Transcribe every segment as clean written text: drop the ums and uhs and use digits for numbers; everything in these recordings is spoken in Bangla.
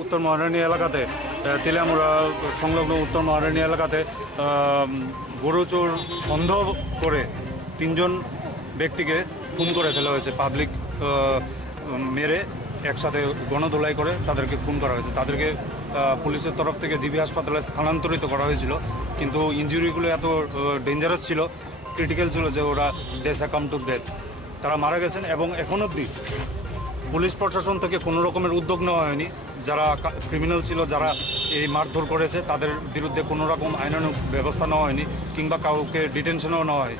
উত্তর মহারানী এলাকাতে তিলামুড়া সংলগ্ন উত্তর মহারানী এলাকাতে গরু চোর সন্দেহ করে 3 জন ব্যক্তিকে খুন করে ফেলা হয়েছে। পাবলিক মেরে একসাথে গণধোলাই করে তাদেরকে খুন করা হয়েছে। তাদেরকে পুলিশের তরফ থেকে জিবি হাসপাতালে স্থানান্তরিত করা হয়েছিল, কিন্তু ইনজুরিগুলো এত ডেঞ্জারাস ছিল, ক্রিটিক্যাল ছিল যে ওরা কাম টু ডেথ, তারা মারা গেছেন। এবং এখন অবধি পুলিশ প্রশাসন থেকে কোনো রকমের উদ্যোগ নেওয়া হয়নি। যারা ক্রিমিনাল ছিল, যারা এই মারধর করেছে, তাদের বিরুদ্ধে কোনো রকম আইনানুগ ব্যবস্থা নেওয়া হয়নি, কিংবা কাউকে ডিটেনশনও নেওয়া হয়।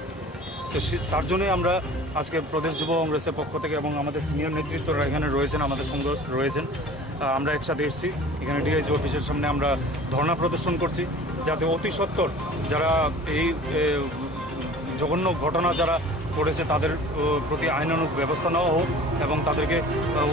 তো তার জন্যই আমরা আজকে প্রদেশ যুব কংগ্রেসের পক্ষ থেকে এবং আমাদের সিনিয়র নেতৃত্বরা এখানে রয়েছেন, আমাদের সঙ্গে রয়েছেন, আমরা একসাথে এসেছি। এখানে ডিআইজি অফিসের সামনে আমরা ধর্ণা প্রদর্শন করছি, যাতে অতি সত্বর যারা এই জঘন্য ঘটনা যারা করেছে তাদের প্রতি আইনানুগ ব্যবস্থা নেওয়া হোক এবং তাদেরকে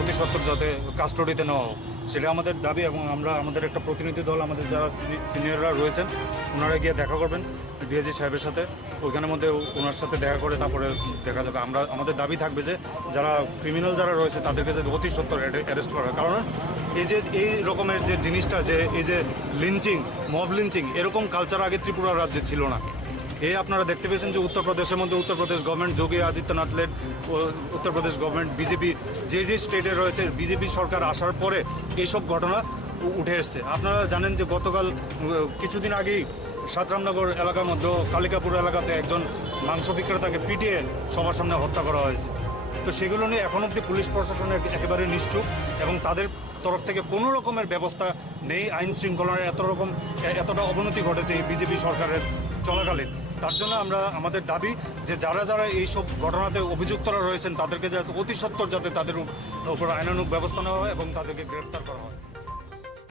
অতি সত্বর যাতে কাস্টডিতে নেওয়া হোক, সেটা আমাদের দাবি। এবং আমরা আমাদের একটা প্রতিনিধি দল, আমাদের যারা সিনিয়ররা রয়েছেন, ওনারা গিয়ে দেখা করবেন ডিআইজি সাহেবের সাথে। ওইখানের মধ্যে ওনার সাথে দেখা করে তারপরে দেখা যাবে। আমাদের দাবি থাকবে যে যারা ক্রিমিনাল যারা রয়েছে তাদেরকে যাতে অতি সত্বর অ্যারেস্ট করা হয়। কারণ এই রকমের যে জিনিসটা, যে এই যে লিঞ্চিং, মব লিঞ্চিং, এরকম কালচার আগে ত্রিপুরা রাজ্যে ছিল না। আপনারা দেখতে পেয়েছেন যে উত্তরপ্রদেশের মধ্যে Uttar Pradesh government, Yogi Adityanath led Uttar Pradesh government, BJP যে স্টেটে রয়েছে, বিজেপি সরকার আসার পরে এইসব ঘটনা উঠে এসছে। আপনারা জানেন যে গতকাল কিছুদিন আগেই সাতরামনগর এলাকার মধ্যে কালিকাপুর এলাকাতে একজন মাংস বিক্রেতাকে পিটিয়ে সবার সামনে হত্যা করা হয়েছে। তো সেগুলো নিয়ে এখন অবধি পুলিশ প্রশাসন একেবারে নিশ্চুপ এবং তাদের তরফ থেকে কোনো রকমের ব্যবস্থা নেই। আইন শৃঙ্খলার এতটা অবনতি ঘটেছে এই বিজেপি সরকারের চলাকালীন। তার জন্য আমাদের দাবি যে যারা যারা এইসব ঘটনাতে অভিযুক্তরা রয়েছেন তাদেরকে যাতে অতি সত্বর যাতে তাদের উপর আইনানুগ ব্যবস্থা নেওয়া হয় এবং তাদেরকে গ্রেফতার করা হয়।